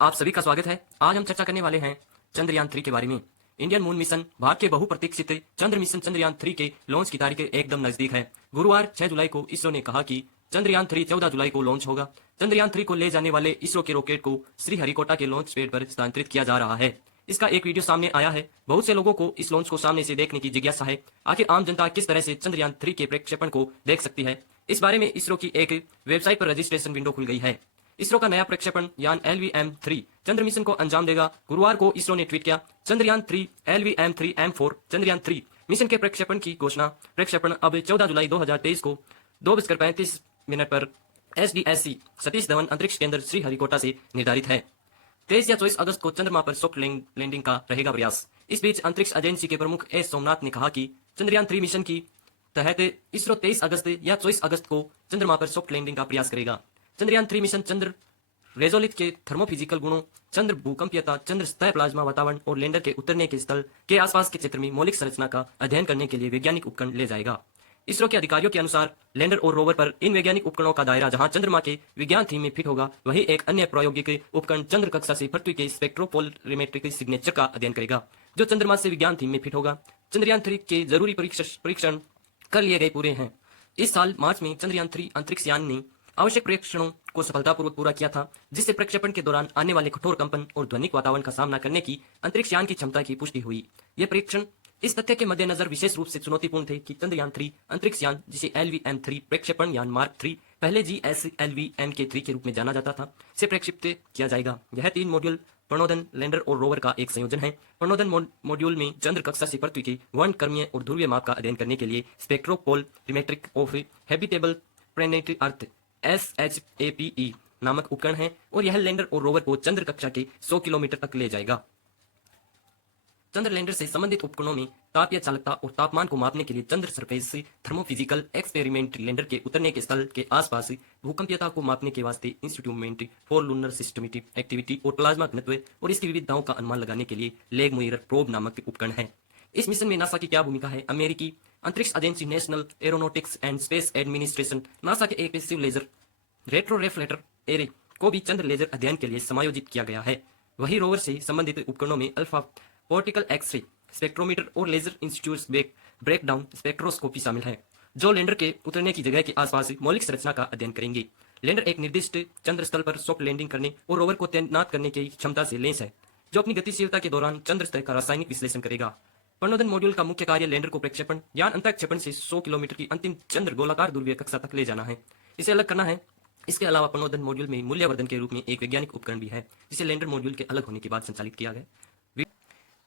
आप सभी का स्वागत है। आज हम चर्चा करने वाले हैं चंद्रयान 3 के बारे में। इंडियन मून मिशन भारत के बहुप्रतीक्षित चंद्र मिशन चंद्रयान 3 के लॉन्च की तारीख एकदम नजदीक है। गुरुवार 6 जुलाई को इसरो ने कहा कि चंद्रयान 3 14 जुलाई को लॉन्च होगा। चंद्रयान 3 को ले जाने वाले इसरो के रॉकेट को श्रीहरिकोटा के लॉन्च पैड पर स्थानांतरित किया जा रहा है। इसका एक वीडियो सामने आया है। बहुत से लोगों को इस लॉन्च को सामने से देखने की जिज्ञासा है। आखिर आम जनता किस तरह से चंद्रयान 3 के प्रक्षेपण को देख सकती है, इस बारे में इसरो की एक वेबसाइट पर रजिस्ट्रेशन विंडो खुल गई है। इसरो का नया प्रक्षेपण यान LVM-3 चंद्र मिशन को अंजाम देगा। गुरुवार को इसरो ने ट्वीट किया, चंद्रयान 3 LVM-3M4 चंद्रयान 3 मिशन के प्रक्षेपण की घोषणा। प्रक्षेपण अब 14 जुलाई 2023 को 2:35 पर SDSC सतीश धवन अंतरिक्ष केंद्र श्रीहरिकोटा से निर्धारित है। 23 या 24 अगस्त को चंद्रमा पर सॉफ्ट लैंडिंग का रहेगा प्रयास। इस बीच अंतरिक्ष एजेंसी के प्रमुख एस सोमनाथ ने कहा कि चंद्रयान 3 मिशन की तहत इसरो 23 अगस्त या 24 अगस्त को चंद्रमा पर सॉफ्ट लैंडिंग का प्रयास करेगा। चंद्रयान 3 मिशन चंद्र रेजोलिथ के थर्मोफिजिकल गुणों, चंद्र भूकंपीयता, चंद्र सतह प्लाज्मा वातावरण और लैंडर के उतरने के स्थल के आसपास के क्षेत्र में मौलिक संरचना का अध्ययन करने के लिए वैज्ञानिक उपकरण ले जाएगा। इसरो के अधिकारियों के अनुसार लैंडर और रोवर पर इन वैज्ञानिक उपकरणों का दायरा जहां चंद्रमा के विज्ञान थीम में फिट होगा, वहीं एक अन्य प्रायोगिक उपकरण चंद्र कक्षा से पृथ्वी के स्पेक्ट्रोपोलरिमेट्रिक सिग्नेचर का अध्ययन करेगा, जो चंद्रमा से विज्ञान थीम में फिट होगा। चंद्रयान 3 के जरूरी परीक्षण कर लिए गए पूरे हैं। इस साल मार्च में चंद्रयान 3 अंतरिक्ष यान ने आवश्यक परीक्षणों को सफलतापूर्वक पूरा किया था, जिससे प्रक्षेपण के दौरान आने वाले कठोर कंपन और ध्वनिक वातावरण का सामना करने की अंतरिक्ष यान की क्षमता की पुष्टि हुई। ये परीक्षण इस तथ्य के मद्देनजर विशेष रूप से चुनौतीपूर्ण थे कि चंद्रयान 3 अंतरिक्ष यान, जिसे LVM-3 प्रक्षेपण यान मार्क 3 पहले GSLV-MK3 के रूप में जाना जाता था, से प्रक्षेपित किया जाएगा। यह 3 मॉड्यूल प्रणोदन, लैंडर और रोवर का एक संयोजन है। प्रणोदन मॉड्यूल में चंद्र कक्षा से पृथ्वी के वर्णक्रमीय और ध्रुवीय माप का अध्ययन करने के लिए spectropolarimetric of habitable planetary Earth SHAPE नामक उपकरण है, और यह लैंडर और रोवर को चंद्र कक्षा के 100 किलोमीटर तक ले जाएगा। चंद्र लैंडर से संबंधित उपकरणों में तापीय चालकता और तापमान को मापने के लिए चंद्र सरफेस थर्मोफिजिकल एक्सपेरिमेंट, लैंडर के उतरने के स्थल के आसपास भूकंपीयता को मापने के वास्ते instrument for lunar systematic activity और प्लाज्मा घनत्व और इसकी विविधताओं का अनुमान लगाने के लिए लेग मिरर प्रोब नामक उपकरण है। इस मिशन में नासा की क्या भूमिका है? अमेरिकी अंतरिक्ष agency national aeronautics and space administration NASA के एक पैसिव लेजर रेट्रोरेफ्लेक्टर एरे को भी चंद्र लेजर अध्ययन के लिए समायोजित किया गया है। वही रोवर से संबंधित उपकरणों में अल्फा पार्टिकल एक्स-रे स्पेक्ट्रोमीटर और लेजर इंस्टीट्यूट ब्रेकडाउन स्पेक्ट्रोस्कोपी शामिल है, जो लैंडर के उतरने की जगह के आसपास मौलिक संरचना का अध्ययन करेंगे। लैंडर एक निर्दिष्ट चंद्र स्थल पर सॉफ्ट लैंडिंग करने और रोवर को तैनात करने की क्षमता से लैस है, जो अपनी गतिशीलता के दौरान चंद्र सतह का रासायनिक विश्लेषण करेगा। प्रणोदन मॉड्यूल का मुख्य कार्य लैंडर को प्रक्षेपण यान अंतःक्षेपण से 100 किलोमीटर की अंतिम चंद्र गोलाकार ध्रुवीय कक्षा तक ले जाना है, इसे अलग करना है। इसके अलावा प्रणोदन मॉड्यूल में मूल्यवर्धन के रूप में एक वैज्ञानिक उपकरण भी है, जिसे लैंडर मॉड्यूल के अलग होने के बाद संचालित किया गया।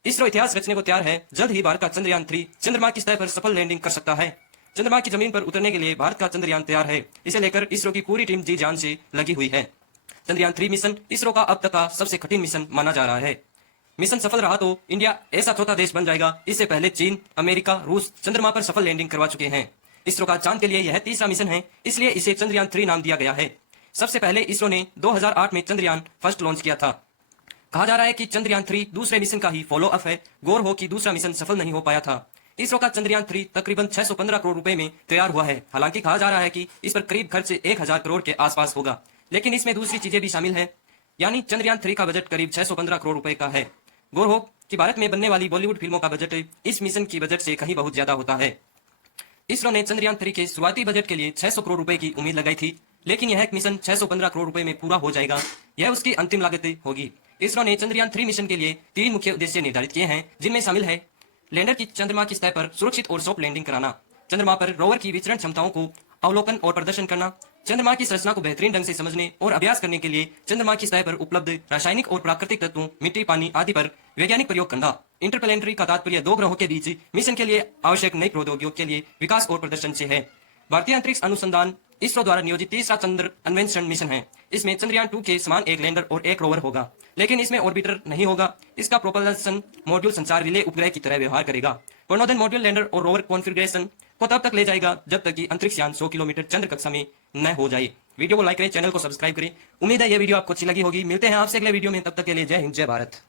इसरो इतिहास रचने को तैयार है। जल्द ही भारत का चंद्रयान 3 चंद्रमा की सतह पर सफल लैंडिंग कर सकता है। चंद्रमा की जमीन पर उतरने के लिए भारत का चंद्रयान तैयार है। इसे लेकर इसरो की पूरी टीम जी जान से लगी हुई है। चंद्रयान 3 मिशन इसरो का अब तक का सबसे कठिन मिशन माना जा रहा है। मिशन सफल रहा तो इंडिया ऐसा चौथा देश बन जाएगा। इससे पहले चीन, अमेरिका, रूस चंद्रमा पर सफल लैंडिंग करवा चुके हैं। इसरो का चांद के लिए यह तीसरा मिशन है, इसलिए इसे चंद्रयान 3 नाम दिया गया है। सबसे पहले इसरो ने 2008 में चंद्रयान फर्स्ट लॉन्च किया था। कहा जा रहा है कि चंद्रयान 3 दूसरे मिशन का ही फॉलो अप है। गौर हो कि दूसरा मिशन सफल नहीं हो पाया था। इसरो का चंद्रयान 3 तकरीबन 615 करोड़ रुपए में तैयार हुआ है। हालांकि कहा जा रहा है कि इस पर करीब खर्च 1000 करोड़ के आसपास होगा, लेकिन इसमें दूसरी चीजें भी शामिल है, यानी चंद्रयान 3 का बजट करीब 615 करोड़ रुपए का है। गौर हो कि भारत में बनने वाली बॉलीवुड फिल्मों का बजट इस मिशन की बजट से कहीं बहुत ज्यादा होता है। इसरो ने चंद्रयान 3 के शुरुआती बजट के लिए 600 करोड़ रुपए की उम्मीद लगाई थी, लेकिन यह मिशन 615 करोड़ रुपए में पूरा हो जाएगा। यह उसकी अंतिम लागत होगी। इसरो ने चंद्रयान 3 मिशन के लिए 3 मुख्य उद्देश्य निर्धारित किए हैं, जिनमें शामिल है लैंडर की चंद्रमा की सतह पर सुरक्षित और सॉफ्ट लैंडिंग कराना, चंद्रमा पर रोवर की विचरण क्षमताओं को अवलोकन और प्रदर्शन करना, चंद्रमा की संरचना को बेहतरीन ढंग से समझने और अभ्यास करने के लिए चंद्रमा की सतह पर उपलब्ध रासायनिक और प्राकृतिक तत्वों, मिट्टी, पानी आदि पर वैज्ञानिक प्रयोग करना। इंटरप्लेनेटरी का तात्पर्य 2 ग्रहों के बीच मिशन के लिए आवश्यक नई प्रौद्योगिकियों के लिए विकास और प्रदर्शन से है। भारतीय अंतरिक्ष अनुसंधान इसरो द्वारा नियोजित तीसरा चंद्र अन्वेषण मिशन है। इसमें चंद्रयान 2 के समान एक लैंडर और एक रोवर होगा, लेकिन इसमें ऑर्बिटर नहीं होगा। इसका प्रोपल्सन मॉड्यूल संचार रिले उपग्रह की तरह व्यवहार करेगा। प्रणोदन मॉड्यूल लैंडर और रोवर कॉन्फ़िगरेशन को तब तक ले जाएगा जब तक कि अंतरिक्ष यान 100 किलोमीटर चंद्र कक्षा में न हो जाए। वीडियो को लाइक करें, चैनल को सब्सक्राइब करें। उम्मीद है यह वीडियो आपको अच्छी लगी होगी। मिलते हैं आपसे अगले वीडियो में, तब तक के लिए जय हिंद, जय भारत।